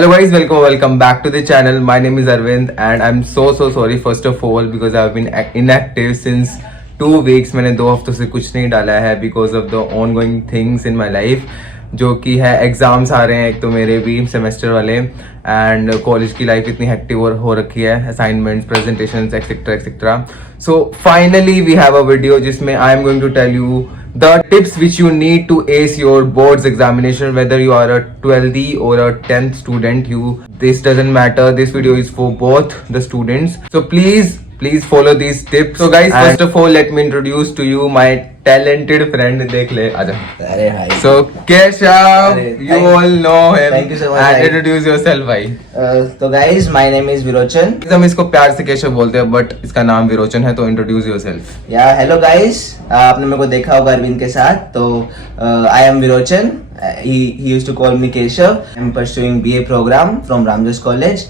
Hello guys, welcome back to the channel. My name is Arvind and I'm so sorry first of all because I've been inactive since 2 weeks. मैंने 2 हफ्तों से कुछ नहीं डाला है because of the ongoing things in my life, जो कि है एग्जाम्स आ रहे हैं एक तो मेरे भी सेमेस्टर वाले एंड कॉलेज की लाइफ इतनी हेक्टिक हो रखी है, assignments, presentations etcetera etcetera. So finally we have a video जिसमें I am going to tell you the tips which you need to ace your boards examination, whether you are a 12th or a 10th student. This doesn't matter. This video is for both the students, so please follow these tips. So guys, first of all let me introduce to you my talented friend. देख ले आजा. अरे हाय. So Keshav, you all know him. Thank you so much. And introduce yourself भाई. तो guys, my name is Virochan. हम इसको प्यार से केशव बोलते हैं बट इसका नाम विरोचन है, तो इंट्रोड्यूस योरसेल्फ. या हेलो गाइस, आपने मेरे को देखा होगा अरविंद के साथ. तो I am Virochan. He used to call me Keshav. I'm pursuing BA program from Ramjas College,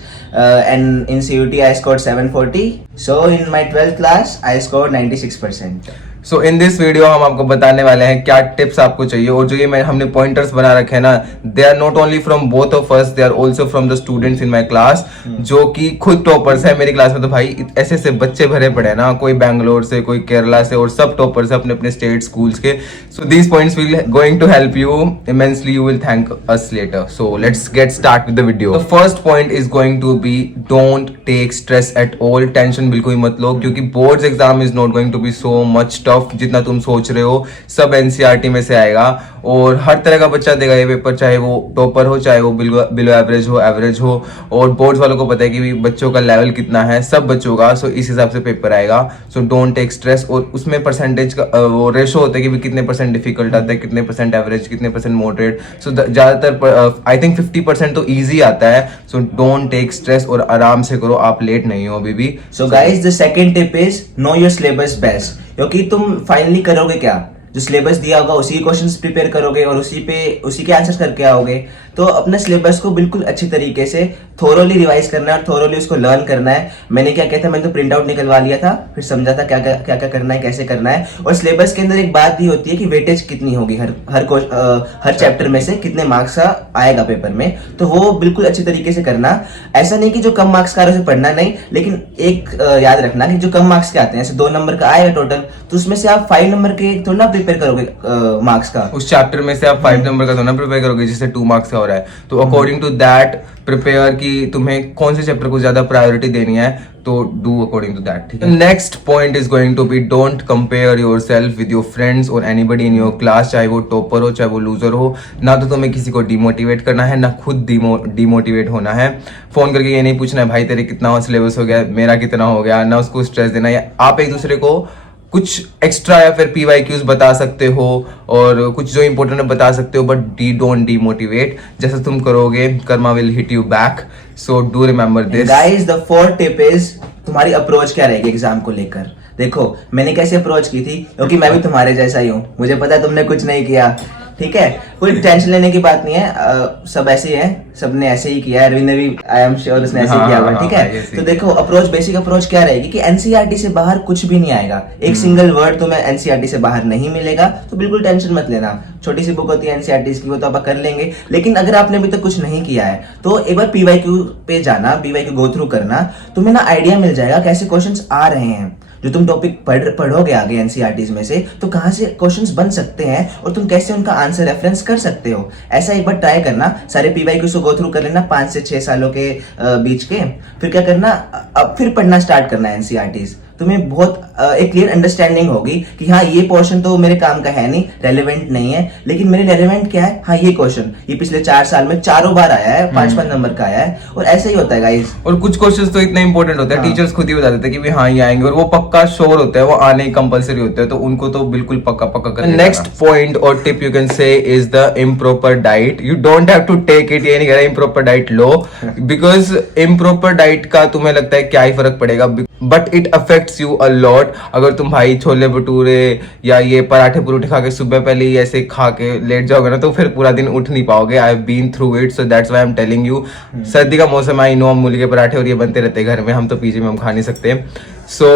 and in CUT I scored 740. So in my 12th class I scored 96%. So in this video हम आपको बताने वाले हैं क्या tips आपको चाहिए, और जो ये हमने पॉइंटर्स बना रखे हैं ना, they are not only from both of us, they are also from the students in my class, जो कि खुद टॉपर्स है. मेरी क्लास में तो भाई ऐसे ऐसे बच्चे भरे पड़े हैं ना, कोई बैंगलोर से, कोई केरला से, और सब टॉपर्स है अपने अपने स्टेट स्कूल्स के. So these points will going to help you immensely. You will thank us later. So let's get start with the video. The first point is going to be don't take stress at all. Tension बिल्कुल ही मत लो, क्योंकि boards exam is not going to be so much tough जितना तुम सोच रहे हो. सब एनसीईआरटी में से आएगा और हर तरह का बच्चा देगा ये पेपर, चाहे वो टॉपर हो, चाहे वो बिलो एवरेज हो, एवरेज हो. और बोर्ड्स वालों को पता है कि बच्चों का लेवल कितना है, सब बच्चों का. सो इस हिसाब से पेपर आएगा. So don't take stress. और उसमें परसेंटेज का वो रेशो होता है कि कितने परसेंट डिफिकल्ट आता है, कितने परसेंट एवरेज, कितने परसेंट मॉडरेट. सो ज्यादातर आई थिंक 50% तो ईजी आता है. सो डोंट टेक स्ट्रेस और आराम से करो, आप लेट नहीं हो अभी भी. So guys, the second tip is know your syllabus best. क्योंकि तुम फाइनली करोगे क्या, जो सिलेबस दिया होगा उसी क्वेश्चंस प्रिपेयर करोगे और उसी के आंसर्स करके आओगे. तो अपने सिलेबस को बिल्कुल अच्छी तरीके से थोरोली रिवाइज करना है और थोरोली उसको लर्न करना है. मैंने क्या किया था, मैंने तो प्रिंट आउट निकलवा लिया था, फिर समझा था क्या क्या करना है, कैसे करना है. और सिलेबस के अंदर एक बात भी होती है कि वेटेज कितनी होगी, हर चैप्टर में से कितने मार्क्स का आएगा पेपर में. तो वो बिल्कुल अच्छी तरीके से करना. ऐसा नहीं कि जो कम मार्क्स का आ रहा है उसे पढ़ना नहीं, लेकिन एक याद रखना कि जो कम मार्क्स के आते हैं, जैसे 2 नंबर का आएगा टोटल, तो उसमें से आप 5 नंबर के थोड़ा प्रिपेयर करोगे मार्क्स का. उस चैप्टर में से आप 5 नंबर का थोड़ा प्रिपेयर करोगे जिससे 2 मार्क्स का हो रहा है. तो अकॉर्डिंग टू दैट प्रिपेयर कि तुम्हें कौन से चैप्टर को ज्यादा प्रायोरिटी देनी है, तो डू अकॉर्डिंग टू दैट. ठीक है. Next point is going to be don't compare yourself with your friends और एनीबडी इन योर क्लास, चाहे वो टॉपर हो, चाहे वो लूजर हो. ना तो तुम्हें किसी को डिमोटिवेट करना है, ना खुद डिमोटिवेट होना है. फोन करके ये नहीं पूछना है भाई तेरे कितना सिलेबस हो गया, मेरा कितना हो गया, ना उसको स्ट्रेस देना है. आप एक दूसरे को कुछ एक्स्ट्रा या फिर PYQs बता सकते हो और कुछ जो इंपॉर्टेंट है बता सकते हो, बट डोंट डीमोटिवेट. जैसा तुम करोगे Karma will hit you back. So do remember this. Guys, the fourth tip is तुम्हारी अप्रोच क्या रहेगी एग्जाम को लेकर. देखो मैंने कैसे अप्रोच की थी, क्योंकि मैं भी तुम्हारे जैसा ही हूँ. मुझे पता है तुमने कुछ नहीं किया, ठीक है, कोई टेंशन लेने की बात नहीं है. सब ऐसे ही है, सबने ऐसे ही किया. अरविंद ने भी, आई एम श्योर उसने ऐसे किया हुआ, ठीक है. तो देखो अप्रोच, बेसिक अप्रोच क्या रहेगी कि एनसीईआरटी से बाहर कुछ भी नहीं आएगा. एक सिंगल वर्ड तुम्हें एनसीईआरटी से बाहर नहीं मिलेगा, तो बिल्कुल टेंशन मत लेना. छोटी सी बुक होती है एनसीईआरटी की, वो तो आप कर लेंगे. लेकिन अगर आपने अभी तक कुछ नहीं किया है तो एक बार PYQ पे जाना, PYQ गो थ्रू करना. तुम्हें ना आइडिया मिल जाएगा कैसे क्वेश्चंस आ रहे हैं. जो तुम टॉपिक पढ़ोगे आगे एनसीईआरटीज में से, तो कहाँ से क्वेश्चंस बन सकते हैं और तुम कैसे उनका आंसर रेफरेंस कर सकते हो. ऐसा एक बार ट्राई करना, सारे PYQs को गो थ्रू कर लेना 5 से 6 सालों के बीच के. फिर क्या करना, अब फिर पढ़ना स्टार्ट करना एनसीईआरटीज. तुम्हें बहुत एक क्लियर अंडरस्टैंडिंग होगी कि हाँ ये पोर्शन तो मेरे काम का है नहीं, रेलेवेंट नहीं है, लेकिन मेरे रेलेवेंट क्या है, हाँ ये क्वेश्चन ये पिछले 4 साल में 4 बार आया है, 5 नंबर का आया है. और ऐसे ही होता है गाइस. और कुछ क्वेश्चंस तो इतने इंपॉर्टेंट होते हैं, टीचर्स खुद ही बता देते हैं कि भी हाँ ये आएंगे, और वो पक्का श्योर होते हैं, वो आने कंपलसरी होते हैं, तो उनको तो बिल्कुल पक्का करना. नेक्स्ट पॉइंट और tip you can say is the improper diet. You don't have to take it, ये नहीं कह रहा इम्प्रॉपर डाइट लो, बिकॉज इम्प्रॉपर डाइट का तुम्हें लगता है क्या ही फर्क पड़ेगा, but it affects you a lot. अगर तुम भाई छोले भटूरे या ये पराठे पुरोठे खा के सुबह पहले ही ऐसे खा के लेट जाओगे ना, तो फिर पूरा दिन उठ नहीं पाओगे. I have been through it, so that's why I am telling you. सर्दी का मौसम, आई नो, मूली के पराठे और ये बनते रहते हैं घर में, हम तो पीजी में हम खा नहीं सकते. सो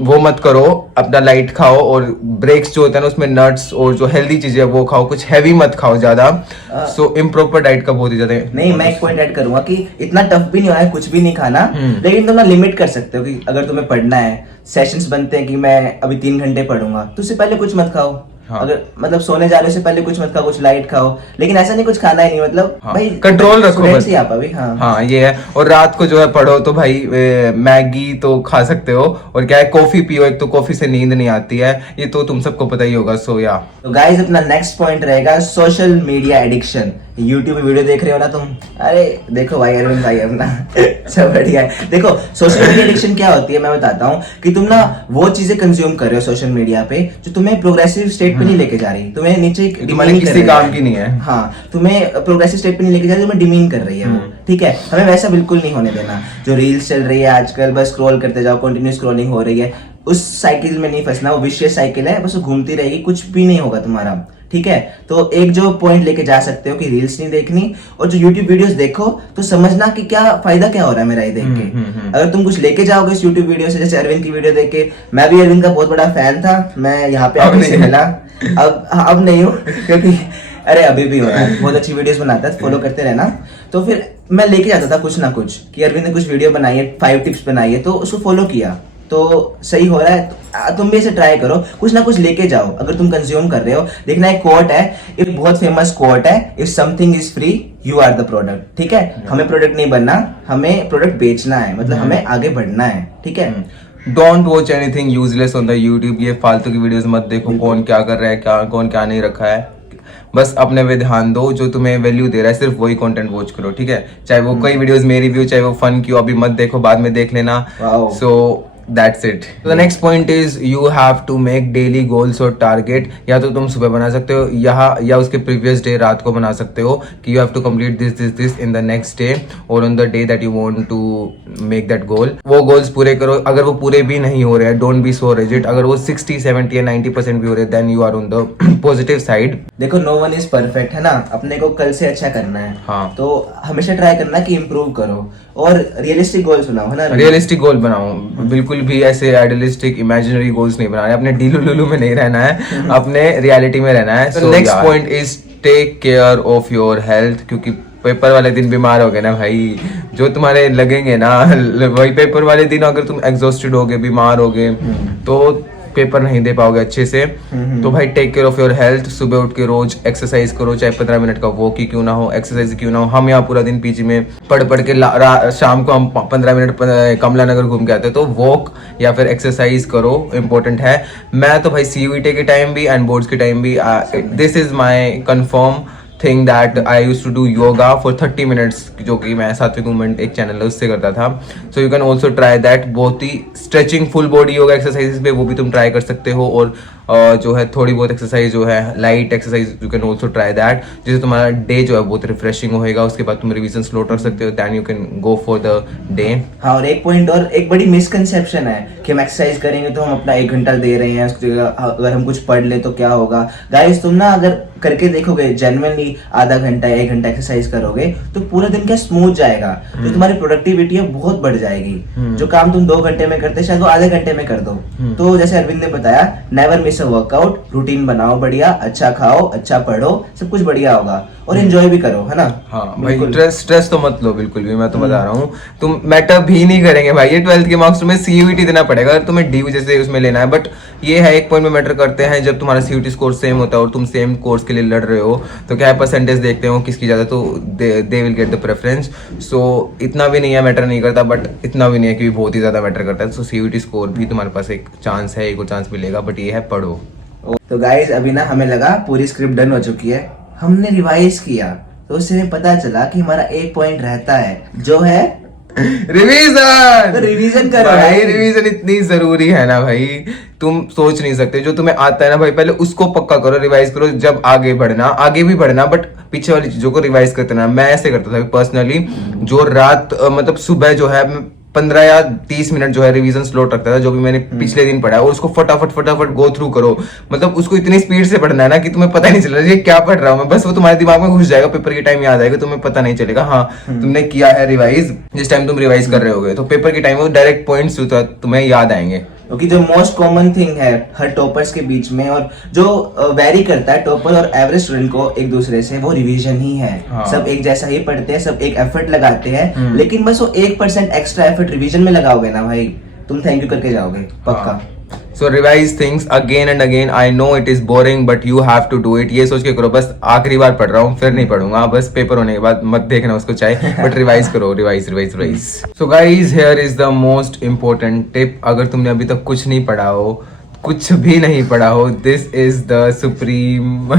वो मत करो, अपना लाइट खाओ और ब्रेक्स जो होता है ना उसमें नट्स और जो हेल्दी चीजें है वो खाओ, कुछ हैवी मत खाओ ज्यादा। सो इम्प्रॉपर डाइट का बहुत ही ज्यादा नहीं, मैं एक पॉइंट ऐड करूंगा कि इतना टफ भी नहीं हुआ है कुछ भी नहीं खाना, हम्म। लेकिन तुम ना लिमिट कर सकते हो कि अगर तुम्हें पढ़ना है, सेशंस बनते हैं कि मैं अभी 3 घंटे पढ़ूंगा, तो उससे पहले कुछ मत खाओ। हाँ। अगर मतलब सोने जा रहे हो उससे पहले कुछ मत खाओ, कुछ लाइट खाओ, लेकिन ऐसा नहीं कुछ खाना ही नहीं, मतलब हाँ, भाई कंट्रोल रखो स्टूडेंट्स बस। ही आप अभी। हाँ हाँ ये है। और रात को जो है पढ़ो तो भाई मैगी तो खा सकते हो, और क्या है कॉफी पियो, एक तो कॉफी से नींद नहीं आती है, ये तो तुम सबको पता ही होगा। सो या तो गाइस अपना नेक्स्ट पॉइंट रहेगा सोशल मीडिया एडिक्शन। यूट्यूब पे वीडियो देख रहे हो ना तुम, अरे देखो भाई अरविंद भाई अपना सब बढ़िया है। देखो सोशल मीडिया एडिक्शन क्या होती है मैं बताता हूँ कि तुम ना वो चीजें कंज्यूम कर रहे हो सोशल मीडिया पे जो तुम्हें प्रोग्रेसिव स्टेट पे नहीं लेके जा रही, तुम्हें नीचे तुम्हारे demean कर किसी रही काम है। की नहीं है। हाँ, तुम्हें प्रोग्रेसिव स्टेट पे नहीं लेके जा रही, तुम्हें डिमीन कर रही है वो। ठीक है, हमें वैसा बिल्कुल नहीं होने देना। जो रील्स चल रही है आजकल, बस स्क्रॉल करते जाओ, कंटिन्यू स्क्रॉलिंग हो रही है, उस साइकिल में नहीं फंसना। वो विशियस साइकिल है, बस वो घूमती रहेगी, कुछ भी नहीं होगा तुम्हारा। ठीक है, तो एक जो पॉइंट लेके जा सकते हो कि रील्स नहीं देखनी, और जो यूट्यूब वीडियोस देखो तो समझना कि क्या फायदा क्या हो रहा है मेरा ये देख के। अगर तुम कुछ लेके जाओगे इस यूट्यूब वीडियो से, जैसे अरविंद की वीडियो देख के, मैं भी अरविंद का बहुत बड़ा फैन था, मैं यहाँ पे अब आके से नहीं। मिला, अब नहीं हूँ क्योंकि अरे अभी भी हो रहा है, बहुत अच्छी वीडियोस बनाता है, फॉलो करते रहना। तो फिर मैं लेके जाता था कुछ ना कुछ कि अरविंद ने कुछ वीडियो बनाई है, 5 टिप्स बनाई है, तो उसको फॉलो किया, तो सही हो रहा है। तो तुम भी ऐसे ट्राई करो, कुछ ना कुछ लेके जाओ अगर तुम कंज्यूम कर रहे हो। देखना एक कोट है, एक बहुत फेमस कोट है, if something is free you are the product. ठीक है, हमें प्रोडक्ट नहीं बनना, हमें प्रोडक्ट बेचना है, मतलब हमें आगे बढ़ना है। ठीक है, don't watch anything useless on the YouTube. ये फालतू की वीडियोस मत देखो, कौन क्या कर रहा है, क्या कौन क्या नहीं रखा है। बस अपने पे ध्यान दो, जो तुम्हें वैल्यू दे रहा है सिर्फ वही कंटेंट वॉच करो। ठीक है, चाहे वो कई वीडियोस मेरी भी हो, चाहे वो फन की हो, अभी मत देखो, बाद में देख लेना। Wow. So that's it. The next point is you have to make daily goals और टारगेट। या तो तुम सुबह बना सकते हो या उसके प्रीवियस डे रात को बना सकते हो कि you have to complete this in the next day और on the day that you want to make that goal. वो गोल्स पूरे करो। अगर वो पूरे भी नहीं हो रहे हैं, डोंट बी सो रिजिड। अगर वो 60, 70 या 90% भी हो रहे हैं, then you are on the positive side. देखो नो वन इज परफेक्ट, है ना, अपने को कल से अच्छा करना है। हाँ। तो हमेशा ट्राई करना कि इम्प्रूव करो और रियलिस्टिक गोल्स बनाओ, है ना। रियलिस्टिक गोल बनाओ, बिल्कुल भी ऐसे आइडियलिस्टिक इमेजिनरी गोल्स नहीं बनाने, अपने डीलू लुलू में नहीं रहना है, अपने रियलिटी में रहना है। So next point is take care of your health, क्योंकि पेपर वाले दिन बीमार हो गए ना भाई, जो तुम्हारे लगेंगे ना वही पेपर वाले दिन अगर तुम एग्जॉस्टेड हो गए, बीमार हो गए, तो पेपर नहीं दे पाओगे अच्छे से। तो भाई take care of your health. सुबह उठ के रोज एक्सरसाइज करो, चाहे 15 मिनट का वॉक ही क्यों ना हो, एक्सरसाइज क्यों ना हो। हम यहाँ पूरा दिन पीजी में पढ़ के शाम को हम 15 मिनट कमला नगर घूम के आते हैं, तो वॉक या फिर एक्सरसाइज करो, इंपॉर्टेंट है। मैं तो भाई CUET के टाइम भी एंड बोर्ड्स के टाइम भी, this is my confirm thing that I use to do yoga for 30 minutes, जो कि मैं सात्विक मूवमेंट एक चैनल है उससे करता था। So you can also try that. बहुत ही stretching full body yoga exercise पे वो भी तुम ट्राई कर सकते हो, और जो है थोड़ी बहुत एक्सरसाइज जो है light exercise you can also try that, जिससे तुम्हारा डे जो है बहुत रिफ्रेशिंग होएगा। उसके बाद तुम रिवीजन स्लोट कर सकते हो, then you can go for the day. हाँ, और एक पॉइंट और, एक बड़ी मिसकंसेप्शन है कि हम एक्सरसाइज करेंगे तो हम अपना 1 घंटा दे रहे हैं, उसकी जगह अगर हम कुछ पढ़ ले तो क्या होगा। गाइस तुम ना अगर करके देखोगे जेन्युइनली आधा घंटा 1 घंटा एक्सरसाइज करोगे तो पूरा दिन क्या स्मूथ जाएगा, जो तुम्हारी प्रोडक्टिविटी है बहुत बढ़ जाएगी। जो काम तुम 2 घंटे में करते शायद वो आधे घंटे में कर दो। तो जैसे अरविंद ने बताया, never miss a workout, routine बनाओ बढ़िया, अच्छा खाओ, अच्छा पढ़ो, सब कुछ बढ़िया होगा, और एंजॉय भी करो, है ना। हाँ भाई, स्ट्रेस तो मत लो बिल्कुल भी, मैं तो बता रहा हूँ। तुम मैटर भी नहीं करेंगे भाई, ये 12th के मार्क्स तुम्हें CUET देना पड़ेगा अगर तुम्हें ड्यू जैसे उसमें लेना है। बट ये है एक पॉइंट में मैटर करते हैं, जब तुम्हारा CUET स्कोर सेम होता है और तुम सेम कोर्स के लिए लड़ रहे हो, तो क्या है परसेंटेज देखते हो किसकी ज्यादा, तो they will get the preference. So इतना भी नहीं है, मैटर नहीं करता, बट इतना भी नहीं है कि बहुत ही ज्यादा मैटर करता है। सो CUET स्कोर भी तुम्हारे पास एक चांस है, एक और चांस मिलेगा, बट ये है पढ़ो। तो गाइस अभी ना हमें लगा पूरी स्क्रिप्ट डन हो चुकी है, हमने रिवाइज किया तो उससे हमें पता चला कि हमारा एक पॉइंट रहता है जो है रिवीजन। तो रिवीजन करो भाई, भाई। रिवीजन इतनी जरूरी है ना भाई, तुम सोच नहीं सकते। जो तुम्हें आता है ना भाई, पहले उसको पक्का करो, रिवाइज करो, जब आगे भी बढ़ना, बट पीछे वाली चीजों को रिवाइज करते ना। मैं ऐसे करता था पर्सनली, जो रात मतलब सुबह जो है 15 या 30 मिनट जो है रिवीजन स्लोट रखता था, जो भी मैंने पिछले दिन पढ़ा है, और उसको फटाफट गो थ्रू करो। मतलब उसको इतनी स्पीड से पढ़ना है ना कि तुम्हें पता ही नहीं चल रहा ये क्या पढ़ रहा हूँ मैं, बस वो तुम्हारे दिमाग में घुस जाएगा, पेपर के टाइम याद आएगा, तुम्हें पता नहीं चलेगा हाँ तुमने किया है रिवाइज। जिस टाइम तुम रिवाइज कर रहे होगे तो पेपर के टाइम में डायरेक्ट पॉइंट्स तुम्हें याद आएंगे। क्योंकि जो मोस्ट कॉमन थिंग है हर टॉपर्स के बीच में, और जो वेरी करता है टॉपर और एवरेज स्टूडेंट को एक दूसरे से, वो रिवीजन ही है। हाँ। सब एक जैसा ही पढ़ते हैं, सब एक एफर्ट लगाते हैं, लेकिन बस वो 1% एक्स्ट्रा एफर्ट रिवीजन में लगाओगे ना भाई, तुम थैंक यू करके जाओगे पक्का। So revise things again and again. I know it is boring, but you have to do it. ये सोच के करो बस आखिरी बार पढ़ रहा हूँ, फिर नहीं पढ़ूंगा, बस पेपर होने के बाद मत देखना उसको चाहे, बट रिवाइज करो, revise. So guys, here is the most important tip. अगर तुमने अभी तक कुछ नहीं पढ़ा हो, कुछ भी नहीं पढ़ा हो, this is the supreme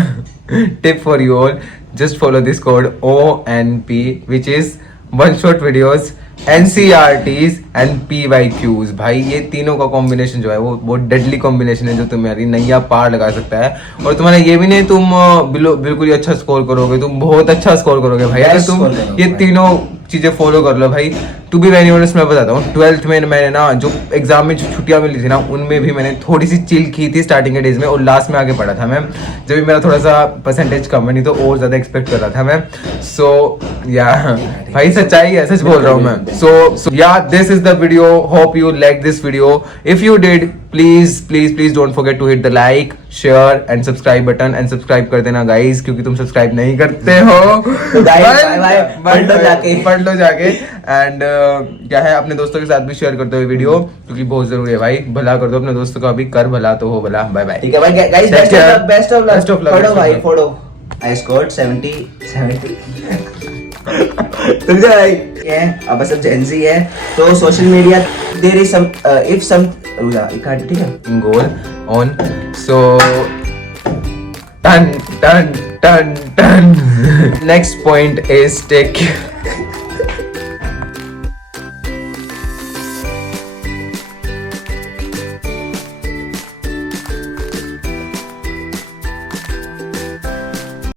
tip for you all. Just follow this code ONP, which is one shot videos, NCRTs and PYQs। भाई ये तीनों का कॉम्बिनेशन जो है वो डेडली कॉम्बिनेशन है, जो तुम्हारी नैया पार लगा सकता है। और तुम्हारा ये भी नहीं तुम बिल्कुल ही अच्छा स्कोर करोगे, तुम बहुत अच्छा स्कोर करोगे भाई अगर तुम ये तीनों चीजें फॉलो कर लो भाई। टू बी वेरी ऑनेस्ट मैं बताता हूँ, 12th में मैंने ना जो एग्जाम में जो छुट्टियां मिली थी ना, उनमें भी मैंने थोड़ी सी चिल की थी स्टार्टिंग के डेज में, और लास्ट में आगे पढ़ा था मैं, जब भी मेरा थोड़ा सा परसेंटेज कम है, नहीं तो और ज्यादा एक्सपेक्ट कर रहा था मैं। सो या भाई सच्चाई है, सच बोल रहा हूँ मैं। So yeah this is the video, hope you like this video. If you did, please don't forget to hit the like, share and subscribe button, and subscribe कर देना गाइस, क्योंकि तुम सब्सक्राइब नहीं करते हो। तो guys, पढ़ लो जाके एंड क्या है, अपने दोस्तों के साथ भी शेयर करते हुए वीडियो, क्योंकि बहुत जरूरी है भाई, भला कर दो अपने दोस्तों का भी, कर भला तो हो भला। Bye bye. ठीक है भाई गाइस, बेस्ट ऑफ लक। फोड़ो भाई फोड़ो। आई स्कोर्ड 70 तुम जो है अब सब जेंजी है, तो social media there is some if some ठीक है goal on. So then next point is take